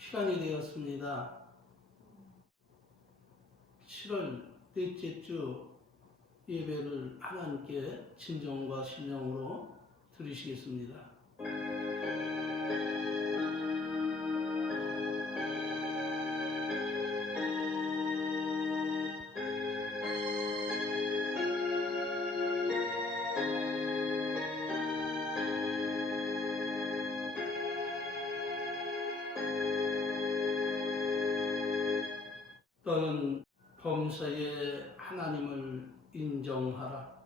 시간이 되었습니다. 7월 넷째 주 예배를 하나님께 진정과 신령으로 드리시겠습니다. 너는 범사에 하나님을 인정하라.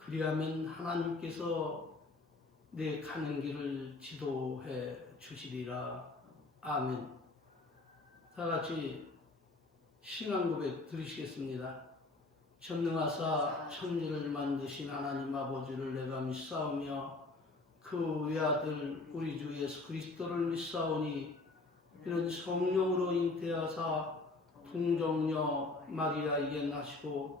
그리하면 하나님께서 내 가는 길을 지도해 주시리라. 아멘. 다 같이 신앙 고백 드리시겠습니다. 전능하사 천지를 만드신 하나님 아버지를 내가 믿사오며 그 외아들 우리 주 예수 그리스도를 믿사오니 이는 성령으로 잉태하사 동정녀 마리아에게 나시고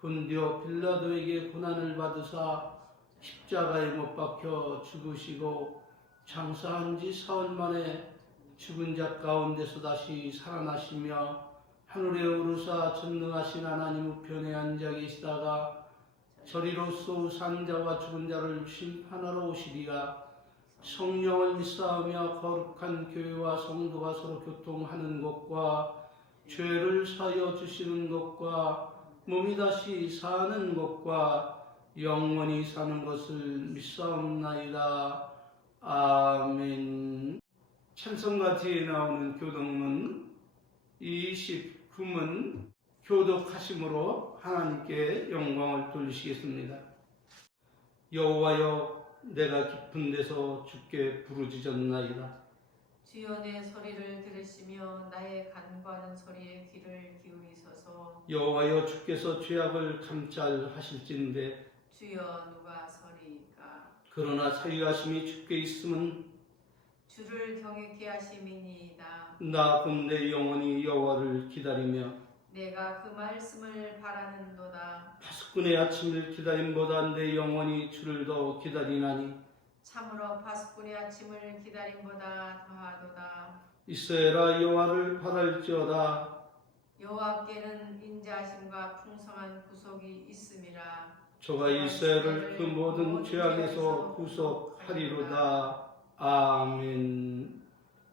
본디오 빌라도에게 고난을 받으사 십자가에 못 박혀 죽으시고 장사한 지 사흘 만에 죽은 자 가운데서 다시 살아나시며 하늘에 오르사 전능하신 하나님 우편에 앉아 계시다가 저리로서 산자와 죽은 자를 심판하러 오시리라. 성령을 믿사오며 거룩한 교회와 성도가 서로 교통하는 것과 죄를 사하여 주시는 것과 몸이 다시 사는 것과 영원히 사는 것을 믿사옵나이다. 아멘. 찬송가 뒤에 나오는 교독문 29문 교독하심으로 하나님께 영광을 돌리시겠습니다. 여호와여, 내가 깊은 데서 주께 부르짖었나이다. 주여 내 소리를 들으시며 나의 간구하는 소리에 귀를 기울이소서. 여호와여, 주께서 죄악을 감찰하실진대 주여 누가 서리이까. 그러나 자유하심이 주께 있음은 주를 경외케 하심이니이다. 나 곧 내 영혼이 여호와를 기다리며 내가 그 말씀을 바라는도다. 파수꾼의 아침을 기다림보다 내 영혼이 주를 더 기다리나니 참으로 파수꾼의 아침을 기다림보다 더하도다. 이스라엘아, 여호와를 바랄지어다. 여호와께는 인자하심과 풍성한 구속이 있음이라. 저가 이스라엘을 그 모든 죄악에서 구속하리로다. 아멘.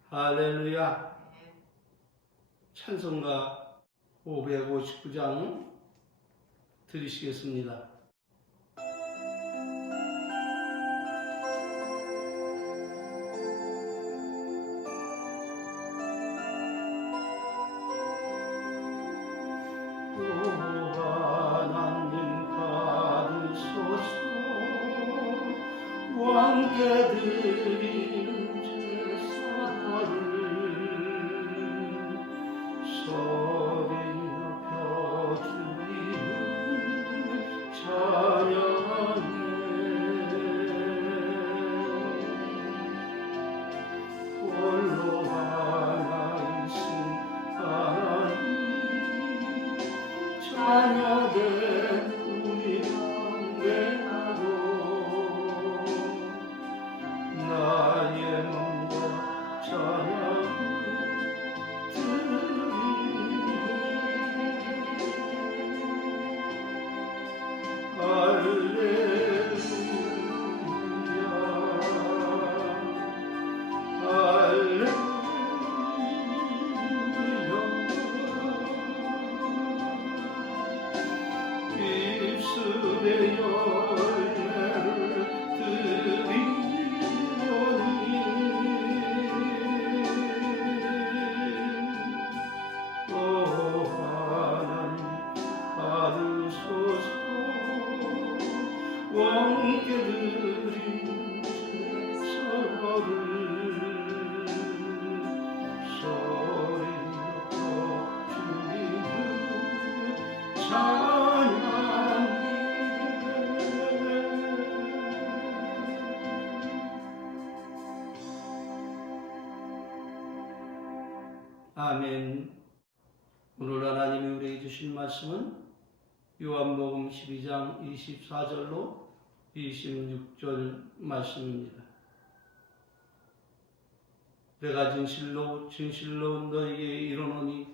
할렐루야. 찬송가 559장 드리시겠습니다. 하나님 받으소서. 왕께 드리는 제사를 소리 높여 드리는 찬양에 홀로 하나이신 하나님 자녀된 우리 담대하고 나의 몸과 찬양을 드리네. 할렐루야, 할렐루야. 입술의 열매를 드리오니 오 하나님 받으소서. 왕께 드린 제사를 소리 높여 드리는 찬양에 아멘. 오늘 하나님이 우리에게 주신 말씀은 요한복음 12장 24절로 26절 말씀입니다. 내가 진실로 진실로 너에게 이르노니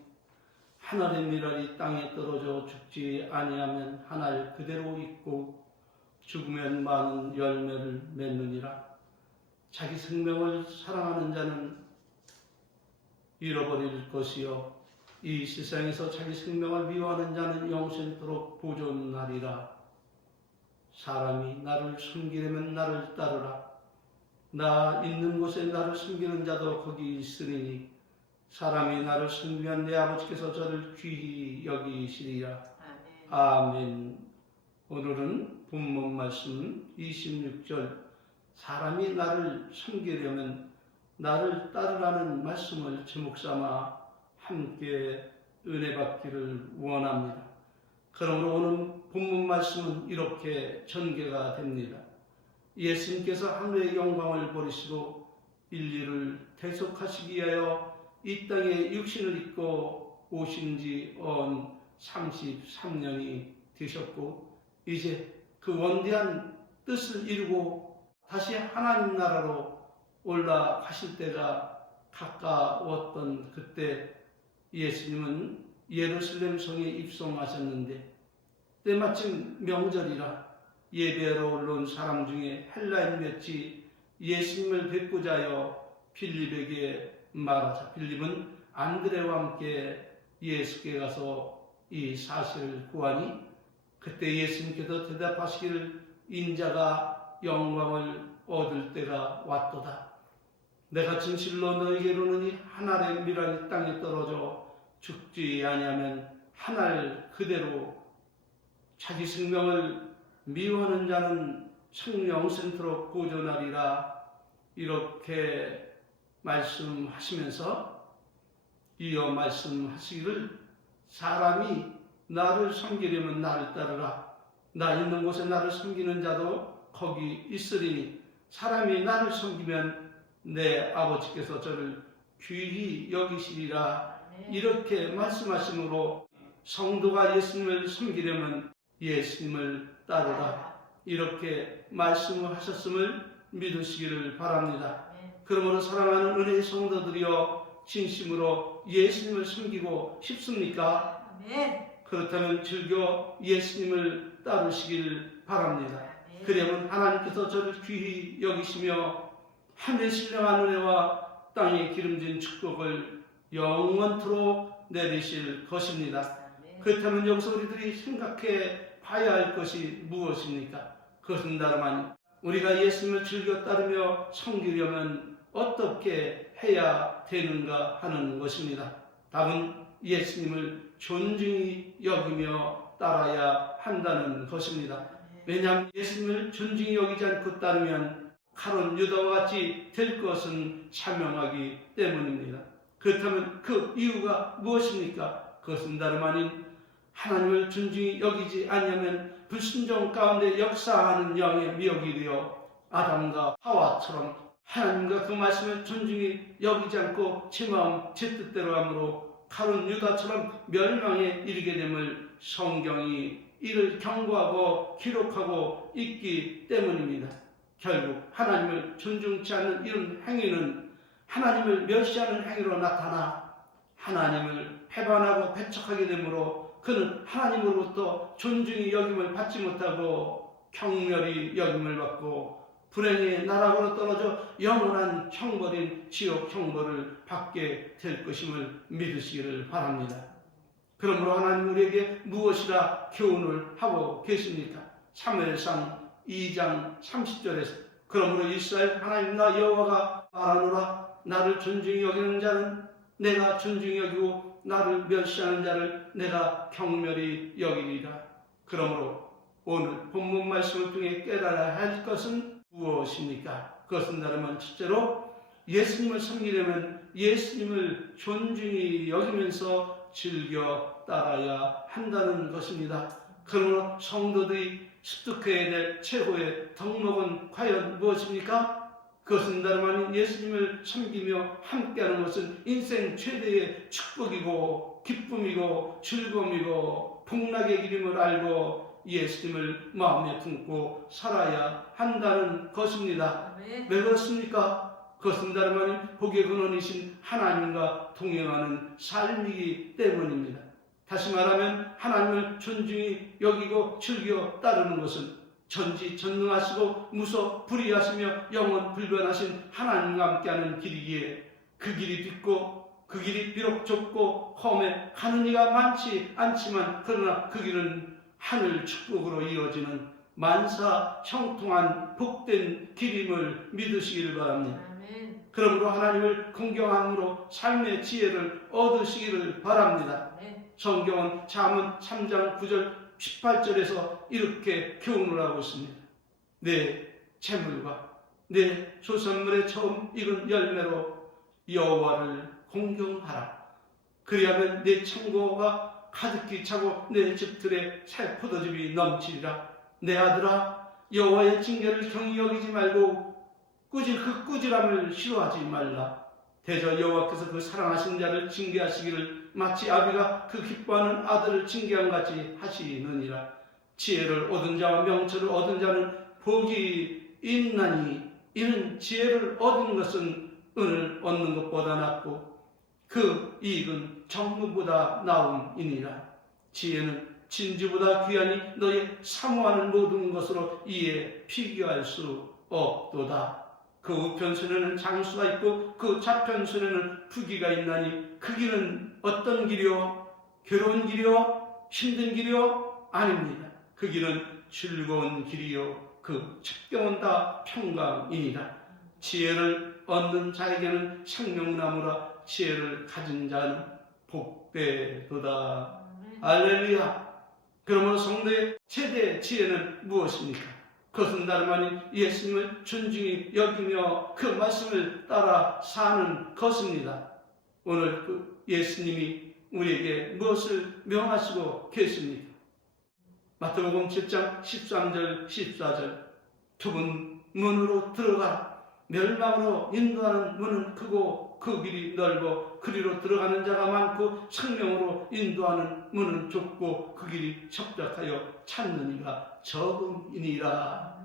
하늘의 밀알이 땅에 떨어져 죽지 아니하면 하늘 그대로 있고 죽으면 많은 열매를 맺느니라. 자기 생명을 사랑하는 자는 잃어버릴 것이요 이 세상에서 자기 생명을 미워하는 자는 영생토록 보존하리라. 사람이 나를 섬기려면 나를 따르라. 나 있는 곳에 나를 섬기는 자도 거기 있으리니 사람이 나를 섬기면 내 아버지께서 저를 귀히 여기시리라. 아멘. 오늘은 본문 말씀 26절 사람이 나를 섬기려면 나를 따르라는 말씀을 제목삼아 함께 은혜 받기를 원합니다. 그러므로 오늘 본문 말씀은 이렇게 전개가 됩니다. 예수님께서 하늘의 영광을 버리시고 인류를 대속하시기 위하여 이 땅에 육신을 입고 오신 지 언 33년이 되셨고 이제 그 원대한 뜻을 이루고 다시 하나님 나라로 올라가실 때가 가까웠던 그때 예수님은 예루살렘 성에 입성하셨는데 때마침 명절이라 예배하러 올라온 사람 중에 헬라인 몇이 예수님을 뵙고자 하여 빌립에게 말하자. 빌립은 안드레와 함께 예수께 가서 이 사실을 구하니 그때 예수님께서 대답하시기를 인자가 영광을 얻을 때가 왔도다. 내가 진실로 너에게 이르노니 하늘의 밀알이 땅에 떨어져 죽지 아니하면 하늘 그대로 자기 생명을 미워하는 자는 청영생토록 보존하리라. 이렇게 말씀하시면서 이어 말씀하시기를 사람이 나를 섬기려면 나를 따르라. 나 있는 곳에 나를 섬기는 자도 거기 있으리니 사람이 나를 섬기면 내 아버지께서 저를 귀히 여기시리라. 이렇게 말씀하심으로 성도가 예수님을 섬기려면 예수님을 따르라. 이렇게 말씀을 하셨음을 믿으시기를 바랍니다. 그러므로 사랑하는 은혜의 성도들이여 진심으로 예수님을 섬기고 싶습니까? 그렇다면 즐겨 예수님을 따르시길 바랍니다. 그러면 하나님께서 저를 귀히 여기시며 하늘의 신령한 은혜와 땅에 기름진 축복을 영원토록 내리실 것입니다. 그렇다면 여기서 우리들이 생각해 봐야 할 것이 무엇입니까? 그것은 다름 아닌 우리가 예수님을 즐겨 따르며 섬기려면 어떻게 해야 되는가 하는 것입니다. 답은 예수님을 존중히 여기며 따라야 한다는 것입니다. 왜냐하면 예수님을 존중히 여기지 않고 따르면 가룟 유다와 같이 될 것은 자명하기 때문입니다. 그렇다면 그 이유가 무엇입니까? 그것은 다름 아닌 하나님을 존중히 여기지 않으면 불순종 가운데 역사하는 영의 미혹이 되어 아담과 하와처럼 하나님과 그 말씀을 존중히 여기지 않고 제 마음 제 뜻대로 함으로 가룟 유다처럼 멸망에 이르게 됨을 성경이 이를 경고하고 기록하고 있기 때문입니다. 결국 하나님을 존중치 않는 이런 행위는 하나님을 멸시하는 행위로 나타나 하나님을 배반하고 배척하게 되므로 그는 하나님으로부터 존중이 여김을 받지 못하고 경멸이 여김을 받고 불행의 나락으로 떨어져 영원한 형벌인 지옥 형벌을 받게 될 것임을 믿으시기를 바랍니다. 그러므로 하나님 우리에게 무엇이라 교훈을 하고 계십니까? 사무엘상 2장 30절에서 그러므로 이스라엘 하나님 나 여호와가 말하노라 나를 존중히 여기는 자는 내가 존중히 여기고 나를 멸시하는 자를 내가 경멸히 여기리라. 그러므로 오늘 본문 말씀을 통해 깨달아야 할 것은 무엇입니까? 그것은 다름은 첫째로 예수님을 섬기려면 예수님을 존중히 여기면서 즐겨 따라야 한다는 것입니다. 그러므로 성도들이 습득해야 될 최고의 덕목은 과연 무엇입니까? 그것은 다름 아닌 예수님을 섬기며 함께하는 것은 인생 최대의 축복이고 기쁨이고 즐거움이고 복락의 길임을 알고 예수님을 마음에 품고 살아야 한다는 것입니다. 왜 그렇습니까? 그것은 다름 아닌 복의 근원이신 하나님과 동행하는 삶이기 때문입니다. 다시 말하면 하나님을 존중히 여기고 즐겨 따르는 것은 전지전능하시고 무소불위하시며 영원불변하신 하나님과 함께하는 길이기에 그 길이 빗고 그 길이 비록 좁고 험해 가는 이가 많지 않지만 그러나 그 길은 하늘 축복으로 이어지는 만사 형통한 복된 길임을 믿으시길 바랍니다. 아멘. 그러므로 하나님을 공경함으로 삶의 지혜를 얻으시기를 바랍니다. 네. 성경은 잠언 3장 9절 18절에서 이렇게 교훈을 하고 있습니다. 내 재물과 내 소산물의 처음 익은 열매로 여호와를 공경하라. 그리하면 내 창고가 가득히 차고 내 집들에 새 포도즙이 넘치리라. 내 아들아, 여호와의 징계를 경히 여기지 말고 그 꾸질함을 싫어하지 말라. 대저 여호와께서 그 사랑하신 자를 징계하시기를 마치 아비가 그 기뻐하는 아들을 징계함 같이 하시느니라. 지혜를 얻은 자와 명철을 얻은 자는 복이 있나니 이는 지혜를 얻은 것은 은을 얻는 것보다 낫고 그 이익은 정금보다 나음이니라. 지혜는 진주보다 귀하니 너의 사모하는 모든 것으로 이에 비교할 수 없도다. 그 우편손에는 장수가 있고 그 좌편손에는 부귀가 있나니 그 길은 어떤 길이요? 괴로운 길이요? 힘든 길이요? 아닙니다. 그 길은 즐거운 길이요 그 측경은 다 평강이니라. 지혜를 얻는 자에게는 생명나무라. 지혜를 가진 자는 복되도다. 할렐루야. 그러므로 성도의 최대 지혜는 무엇입니까? 그것은 다름 아닌 예수님을 존중히 여기며 그 말씀을 따라 사는 것입니다. 오늘 그 예수님이 우리에게 무엇을 명하시고 계십니까? 마태복음 7장 13절 14절 좁은 문으로 들어가 멸망으로 인도하는 문은 크고 그 길이 넓어 그리로 들어가는 자가 많고 생명으로 인도하는 문은 좁고 그 길이 협착하여 찾는 이가 적음이니라.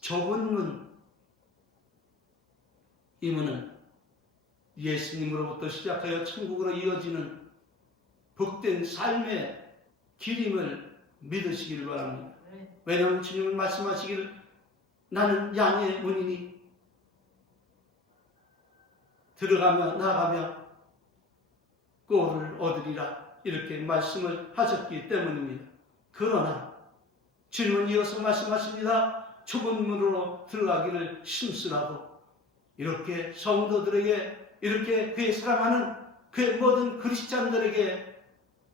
좁은 문, 이 문은 예수님으로부터 시작하여 천국으로 이어지는 복된 삶의 길임을 믿으시기를 바랍니다. 왜냐하면 주님은 말씀하시기를 나는 양의 문이니 들어가며 나가며 꼴을 얻으리라 이렇게 말씀을 하셨기 때문입니다. 그러나 주님은 이어서 말씀하십니다. 좁은 문으로 들어가기를 심쓰라고. 이렇게 성도들에게 이렇게 그의 사랑하는 그의 모든 그리스도인들에게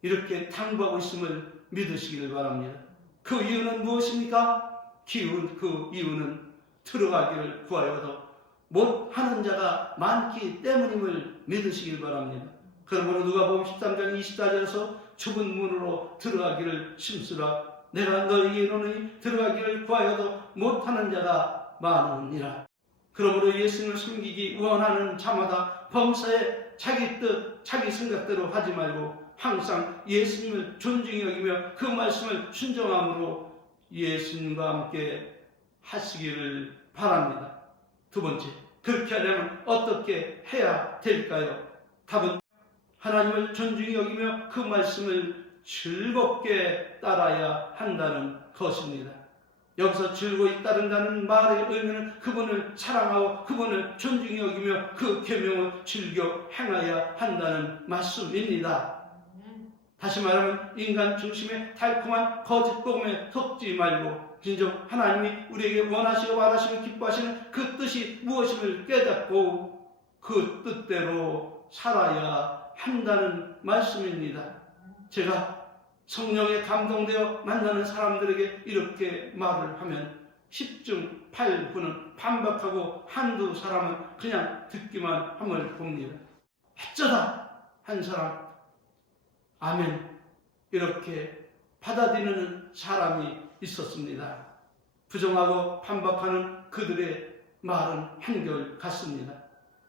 이렇게 당부하고 있음을 믿으시기를 바랍니다. 그 이유는 무엇입니까? 그 이유는 들어가기를 구하여도 못하는 자가 많기 때문임을 믿으시길 바랍니다. 그러므로 누가복음 13장 24절에서 좁은 문으로 들어가기를 심쓰라. 내가 너에게 이르노니 들어가기를 구하여도 못하는 자가 많으니라. 그러므로 예수님을 섬기기 원하는 자마다 범사에 자기 뜻, 자기 생각대로 하지 말고 항상 예수님을 존중히 여기며 그 말씀을 순종함으로 예수님과 함께 하시기를 바랍니다. 두 번째, 그렇게 하려면 어떻게 해야 될까요? 답은 하나님을 존중히 여기며 그 말씀을 즐겁게 따라야 한다는 것입니다. 여기서 즐거이 따른다는 말의 의미는 그분을 사랑하고 그분을 존중히 여기며 그 계명을 즐겨 행해야 한다는 말씀입니다. 다시 말하면 인간 중심의 달콤한 거짓 복음에 속지 말고 진정 하나님이 우리에게 원하시고 바라시고 기뻐하시는 그 뜻이 무엇임을 깨닫고 그 뜻대로 살아야 한다는 말씀입니다. 제가 성령에 감동되어 만나는 사람들에게 이렇게 말을 하면 10중 8구는 반박하고 한두 사람은 그냥 듣기만 함을 봅니다. 어쩌다 한 사람 아멘 이렇게 받아들이는 사람이 있었습니다. 부정하고 반박하는 그들의 말은 한결 같습니다.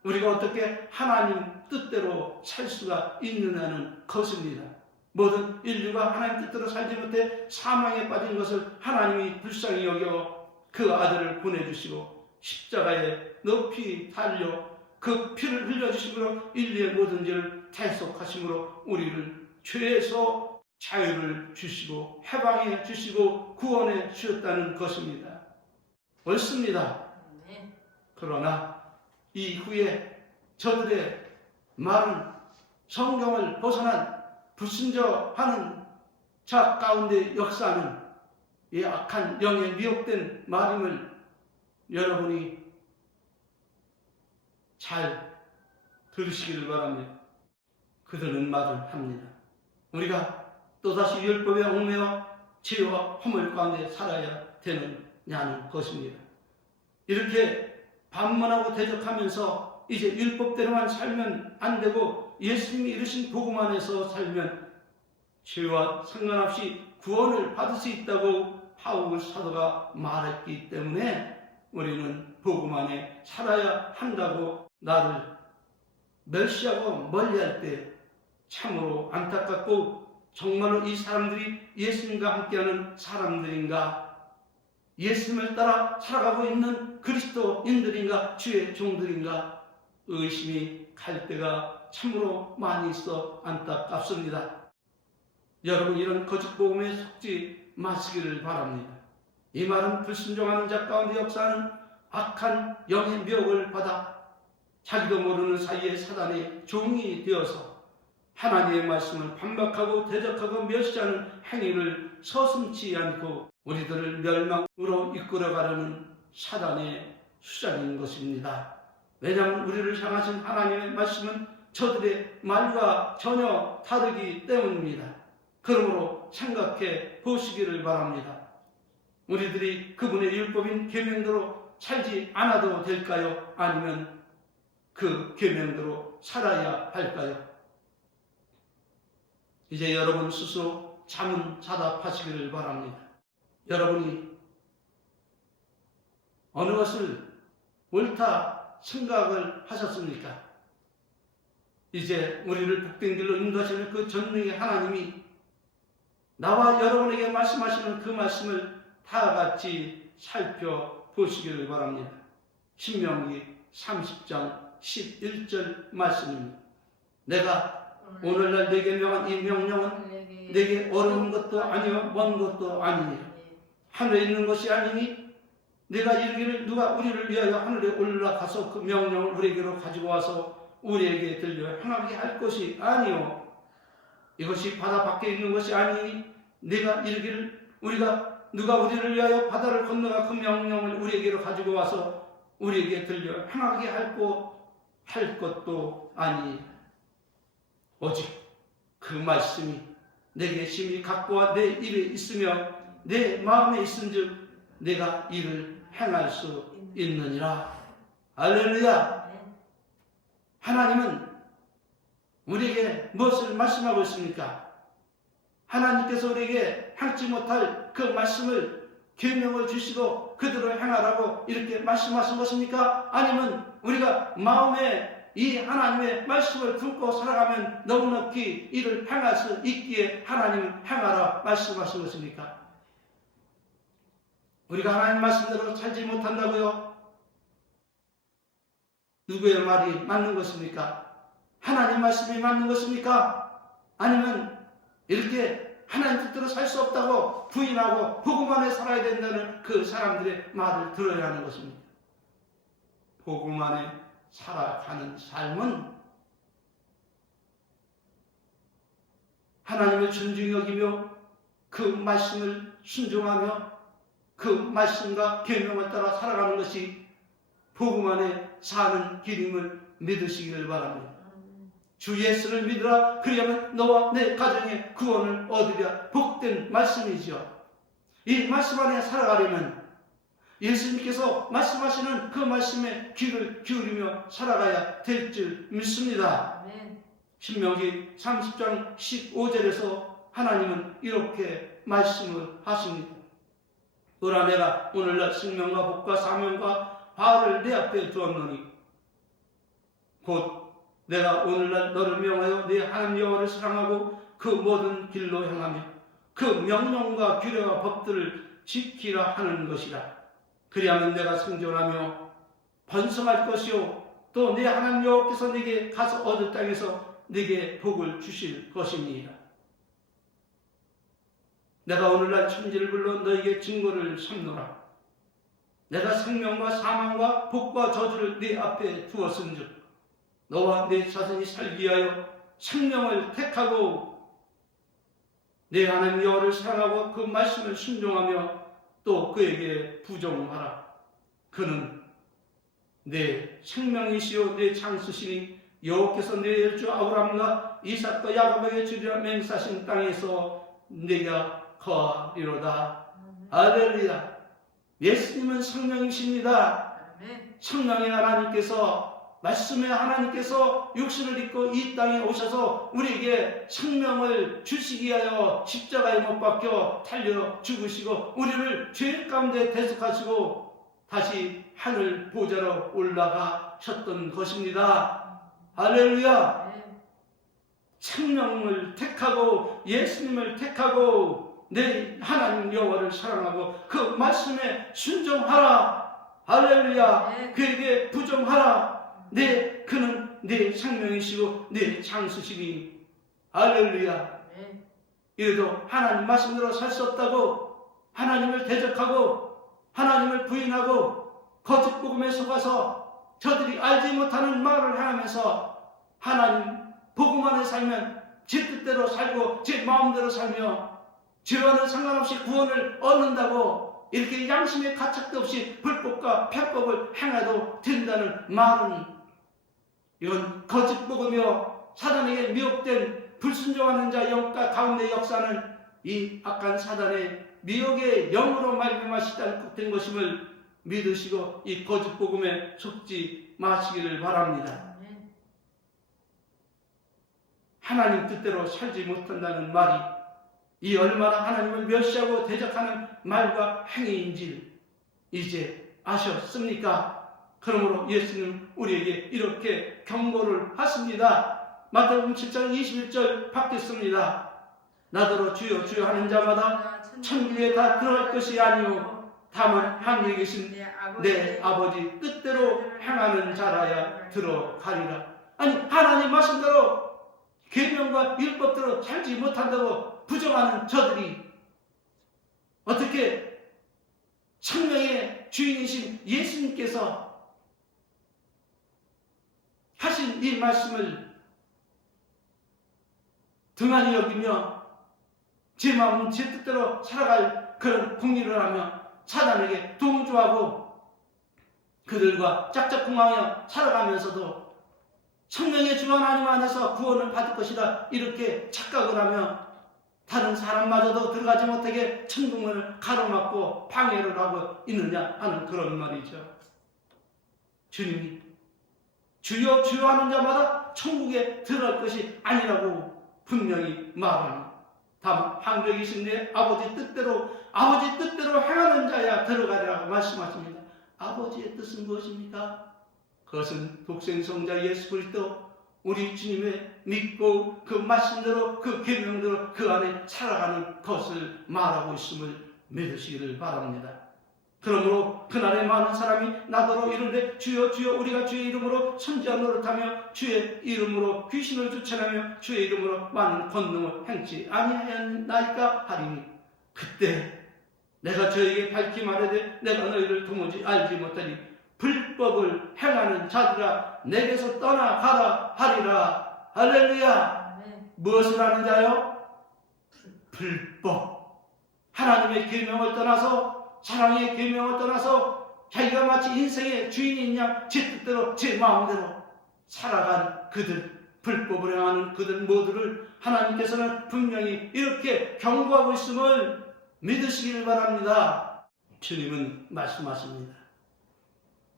우리가 어떻게 하나님 뜻대로 살 수가 있느냐는 것입니다. 모든 인류가 하나님 뜻대로 살지 못해 사망에 빠진 것을 하나님이 불쌍히 여겨 그 아들을 보내주시고 십자가에 높이 달려 그 피를 흘려주심으로 인류의 모든 죄를 대속하심으로 우리를 죄에서 자유를 주시고 해방해 주시고 구원해 주셨다는 것입니다. 옳습니다. 아멘. 그러나 이후에 저들의 말은 성경을 벗어난 불순종하는 자 가운데 역사는 이 악한 영에 미혹된 말임을 여러분이 잘 들으시기를 바랍니다. 그들은 말을 합니다. 우리가 또다시 율법에 얽매여 죄와 허물 가운데 살아야 되느냐는 것입니다. 이렇게 반문하고 대적하면서 이제 율법대로만 살면 안 되고 예수님이 이루신 복음 안에서 살면 죄와 상관없이 구원을 받을 수 있다고 바울 사도가 말했기 때문에 우리는 복음 안에 살아야 한다고 나를 멸시하고 멀리할 때 참으로 안타깝고 정말로 이 사람들이 예수님과 함께하는 사람들인가, 예수님을 따라 살아가고 있는 그리스도인들인가, 주의 종들인가 의심이 갈 때가 참으로 많이 있어 안타깝습니다. 여러분, 이런 거짓 복음에 속지 마시기를 바랍니다. 이 말은 불순종하는 자 가운데 역사하는 악한 영의 미혹을 받아 자기도 모르는 사이에 사단의 종이 되어서 하나님의 말씀을 반박하고 대적하고 멸시하는 행위를 서슴지 않고 우리들을 멸망으로 이끌어가려는 사단의 수작인 것입니다. 왜냐하면 우리를 향하신 하나님의 말씀은 저들의 말과 전혀 다르기 때문입니다. 그러므로 생각해 보시기를 바랍니다. 우리들이 그분의 율법인 계명대로 살지 않아도 될까요? 아니면 그 계명대로 살아야 할까요? 이제 여러분 스스로 자문자답하시기를 바랍니다. 여러분이 어느 것을 옳다 생각을 하셨습니까? 이제 우리를 복된 길로 인도하시는 그 전능의 하나님이 나와 여러분에게 말씀하시는 그 말씀을 다 같이 살펴보시기를 바랍니다. 신명기 30장 11절 말씀입니다. 내가 오늘날 내게 명한 이 명령은 내게 어려운 것도 아니요 먼 것도 아니니 하늘에 있는 것이 아니니 내가 이르기를 누가 우리를 위하여 하늘에 올라가서 그 명령을 우리에게로 가지고 와서 우리에게 들려 행하게 할 것이 아니요 이것이 바다 밖에 있는 것이 아니니 내가 이르기를 누가 우리를 위하여 바다를 건너가 그 명령을 우리에게로 가지고 와서 우리에게 들려 행하게 할 것도 아니 오직 그 말씀이 내게 심히 갖고와 내 입에 있으며 내 마음에 있은즉 내가 이를 행할 수 있느니라. 할렐루야. 하나님은 우리에게 무엇을 말씀하고 있습니까? 하나님께서 우리에게 행치 못할 그 말씀을 계명을 주시고 그대로 행하라고 이렇게 말씀하신 것입니까? 아니면 우리가 마음에 이 하나님의 말씀을 품고 살아가면 넉넉히 이를 행할 수 있기에 하나님은 행하라 말씀하신 것입니까? 우리가 하나님 말씀대로 살지 못한다고요? 누구의 말이 맞는 것입니까? 하나님 말씀이 맞는 것입니까? 아니면 이렇게 하나님 뜻대로 살 수 없다고 부인하고 복음 안에 살아야 된다는 그 사람들의 말을 들어야 하는 것입니다. 복음 안에 살아가는 삶은 하나님을 존중히 여기며 그 말씀을 순종하며 그 말씀과 계명을 따라 살아가는 것이 복음 안에 사는 길임을 믿으시기를 바랍니다. 주 예수를 믿으라 그리하면 너와 내 가정의 구원을 얻으랴. 복된 말씀이죠. 이 말씀 안에 살아가려면 예수님께서 말씀하시는 그 말씀에 귀를 기울이며 살아가야 될 줄 믿습니다. 신명기 30장 15절에서 하나님은 이렇게 말씀을 하십니다. 보라 내가 오늘날 생명과 복과 사명과 바알을 내 앞에 두었노니 곧 내가 오늘날 너를 명하여 네 하나님 여호와를 사랑하고 그 모든 길로 행하며 그 명령과 규례와 법들을 지키라 하는 것이라. 그리하면 내가 생존하며 번성할 것이요 또 내 하나님 여호와께서 네게 가서 얻을 땅에서 네게 복을 주실 것입니다. 내가 오늘날 천지를 불러 너에게 증거를 삼노라. 내가 생명과 사망과 복과 저주를 네 앞에 두었은즉 너와 네 자손이 살기 위하여 생명을 택하고 내 하나님 여호와를 사랑하고 그 말씀을 순종하며 또 그에게 부정하라. 그는 내 생명이시요 내 창수시니 여호와께서 내 주 아브라함과 이삭과 야곱에게 주리라 맹세하신 땅에서 네가 거하리로다. 할렐루야. 예수님은 성령이십니다. 성령의 하나님께서 말씀의 하나님께서 육신을 입고 이 땅에 오셔서 우리에게 생명을 주시기 위하여 십자가에 못 박혀 달려 죽으시고 우리를 죄 가운데 대속하시고 다시 하늘 보좌로 올라가셨던 것입니다. 할렐루야. 생명을 택하고 예수님을 택하고 내 하나님 여호와를 사랑하고 그 말씀에 순종하라. 할렐루야. 그에게 부정하라. 그는 내 생명이시고 내 창수시니. 할렐루야. 이래도 하나님 말씀대로 살 수 없다고 하나님을 대적하고 하나님을 부인하고 거짓 복음에 속아서 저들이 알지 못하는 말을 하면서 하나님 복음 안에 살면 제 뜻대로 살고 제 마음대로 살며 죄와는 상관없이 구원을 얻는다고 이렇게 양심의 가책도 없이 불법과 편법을 행해도 된다는 말은 이건 거짓 복음이요 사단에게 미혹된 불순종하는 자 영가 가운데 역사는 이 악한 사단의 미혹의 영으로 말미암았다는 것임을 믿으시고 이 거짓 복음에 속지 마시기를 바랍니다. 하나님 뜻대로 살지 못한다는 말이 이 얼마나 하나님을 멸시하고 대적하는 말과 행위인지 이제 아셨습니까? 그러므로 예수님 우리에게 이렇게 경고를 하십니다. 마태복음 7장 21절 받겠습니다. 나더러 주여 주여 하는 자마다 천국에 다 들어갈 것이 아니요 다만 하늘에 계신 내 아버지 뜻대로 행하는 자라야 들어가리라. 아니 하나님 말씀대로 계명과 율법대로 살지 못한다고 부정하는 저들이 어떻게 생명의 주인이신 예수님께서 하신 이 말씀을 등한히 여기며 제 마음 제 뜻대로 살아갈 그런 공리를 하며 사단에게 동조하고 그들과 짝짝꿍하며 살아가면서도 성령의 주 하나님 안에서 구원을 받을 것이다 이렇게 착각을 하며 다른 사람마저도 들어가지 못하게 천국문을 가로막고 방해를 하고 있느냐 하는 그런 말이죠. 주님이 주여 주여 하는 자마다 천국에 들어갈 것이 아니라고 분명히 말합니다. 다만 하늘에 계신 내 아버지 뜻대로 행하는 자야 들어가리라고 말씀하십니다. 아버지의 뜻은 무엇입니까? 그것은 독생성자 예수 그리스도 우리 주님의 믿고 그 말씀대로 그 계명대로 그 안에 살아가는 것을 말하고 있음을 믿으시기를 바랍니다. 그러므로 그날에 많은 사람이 나더러 이르되 주여 주여 우리가 주의 이름으로 선지자 노릇하며 주의 이름으로 귀신을 쫓아내며 주의 이름으로 많은 권능을 행치 아니하였나이까 하리니 그때 내가 저에게 밝히 말하되 내가 너희를 도무지 알지 못하니 불법을 행하는 자들아 내게서 떠나가라 하리라. 할렐루야. 무엇을 하는 자요? 불법. 하나님의 계명을 떠나서 사랑의 계명을 떠나서 자기가 마치 인생의 주인인 양 제 뜻대로 제 마음대로 살아간 그들, 불법을 행하는 그들 모두를 하나님께서는 분명히 이렇게 경고하고 있음을 믿으시기를 바랍니다. 주님은 말씀하십니다.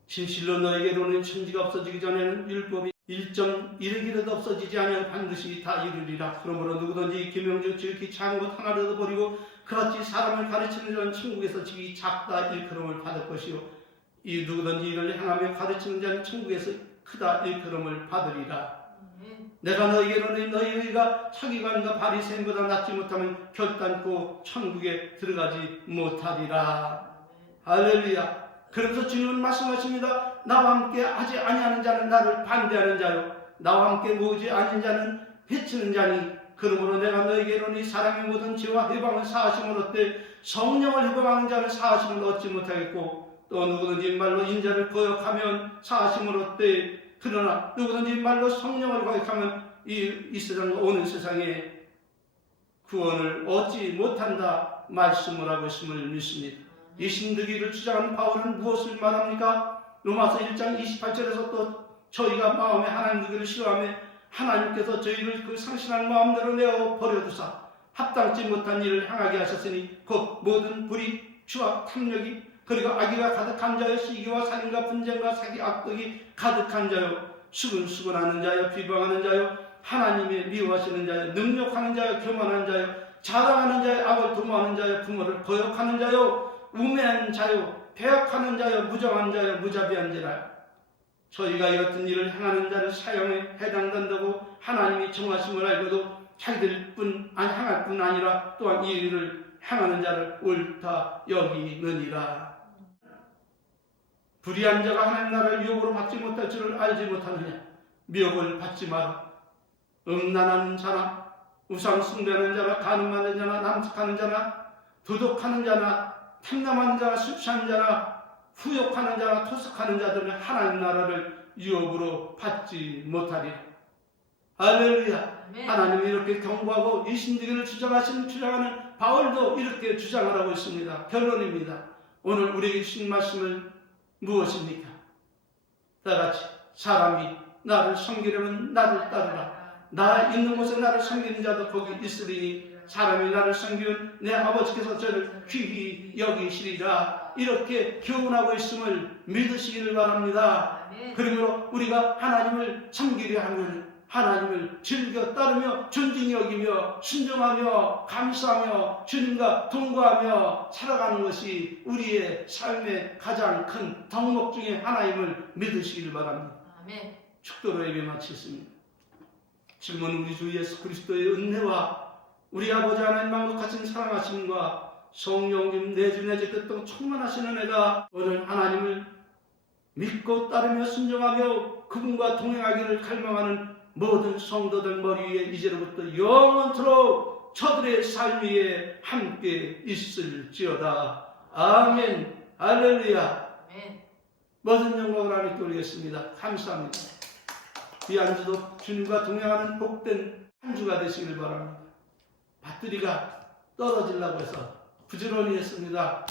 진실로 너에게로는 천지가 없어지기 전에는 율법이 1.1획이라도 없어지지 아니하면 반드시 다 이루리라. 그러므로 누구든지 계명중 지극히 작은 것 하나라도 버리고 그같이 사람을 가르치는 자는 천국에서 지극히 작다 일컬음을 받을 것이요 이 누구든지 이를 행하며 가르치는 자는 천국에서 크다 일컬음을 받으리라. 내가 너에게로는 너희 의가 서기관과 바리새인보다 낫지 못하면 결단코 천국에 들어가지 못하리라. 할렐루야. 그러면서 주님은 말씀하십니다. 나와 함께 하지 아니하는 자는 나를 반대하는 자요 나와 함께 모으지 아닌 자는 해치는 자니 그러므로 내가 너에게 이르노니 사람의 모든 죄와 회방을 사하심을 얻되 성령을 회방하는 자는 사하심을 얻지 못하겠고 또 누구든지 말로 인자를 거역하면 사하심을 얻되 그러나 누구든지 말로 성령을 거역하면 이 세상 오는 세상에 구원을 얻지 못한다 말씀을 하고 있음을 믿습니다. 이 신득이를 주장하는 바울은 무엇을 말합니까? 로마서 1장 28절에서 또 저희가 마음에 하나님 두기를 싫어하며 하나님께서 저희를 그 상실한 마음대로 내어 버려두사 합당치 못한 일을 행하게 하셨으니 곧 모든 불의, 추악, 탐욕이 그리고 악의가 가득한 자여 시기와 살인과 분쟁과 사기 악독이 가득한 자여 수근수근하는 자여 비방하는 자여 하나님의 미워하시는 자여 능력하는 자여 교만한 자여 자랑하는 자여 악을 도모하는 자여 부모를 거역하는 자여 우매한 자여 배역하는 자여 무정한 자여 무자비한 자라 저희가 이 같은 일을 행하는 자를 사형에 해당된다고 하나님이 정하심을 알고도 자기들 행할 뿐 아니라 또한 이 일을 행하는 자를 옳다 여기느니라. 불의한 자가 하나님 나라를 유혹으로 받지 못할 줄을 알지 못하느냐. 미혹을 받지 마라. 음란하는 자나 우상 숭배하는 자나 간음하는 자나 남색하는 자나 도덕하는 자나 탐남하는 자나 술취하는 자나 후욕하는 자나 토색하는 자들은 하나님 나라를 유혹으로 받지 못하리라. 할렐루야. 아멘. 하나님이 이렇게 경고하고 이 신득이를 주장하는 바울도 이렇게 주장을 하고 있습니다. 결론입니다. 오늘 우리에게 주신 말씀은 무엇입니까? 다같이 사람이 나를 섬기려면 나를 따르라. 나 있는 곳에 나를 섬기는 자도 거기 있으리니 사람이 나를 섬기면 내 아버지께서 저를 귀히 여기시리라. 이렇게 교훈하고 있음을 믿으시기를 바랍니다. 그러므로 우리가 하나님을 섬기려 하면 하나님을 즐겨 따르며 존중히 여기며 순종하며 감사하며 주님과 동거하며 살아가는 것이 우리의 삶의 가장 큰 덕목 중에 하나임을 믿으시기를 바랍니다. 아멘. 축도로 예배 마치겠습니다. 질문 우리 주 예수 그리스도의 은혜와 우리 아버지 하나님 만국하신 사랑하심과 성령님 내주 내주 뜻도 충만하신 은혜가 오늘 하나님을 믿고 따르며 순종하며 그분과 동행하기를 갈망하는 모든 성도들 머리 위에 이제로부터 영원토록 저들의 삶 위에 함께 있을지어다. 아멘. 할렐루야. 아멘. 모든 영광을 하나님께 돌리겠습니다. 감사합니다. 이 한 주도 주님과 동행하는 복된 한 주가 되시길 바랍니다. 배터리가 떨어지려고 해서 부지런히 했습니다.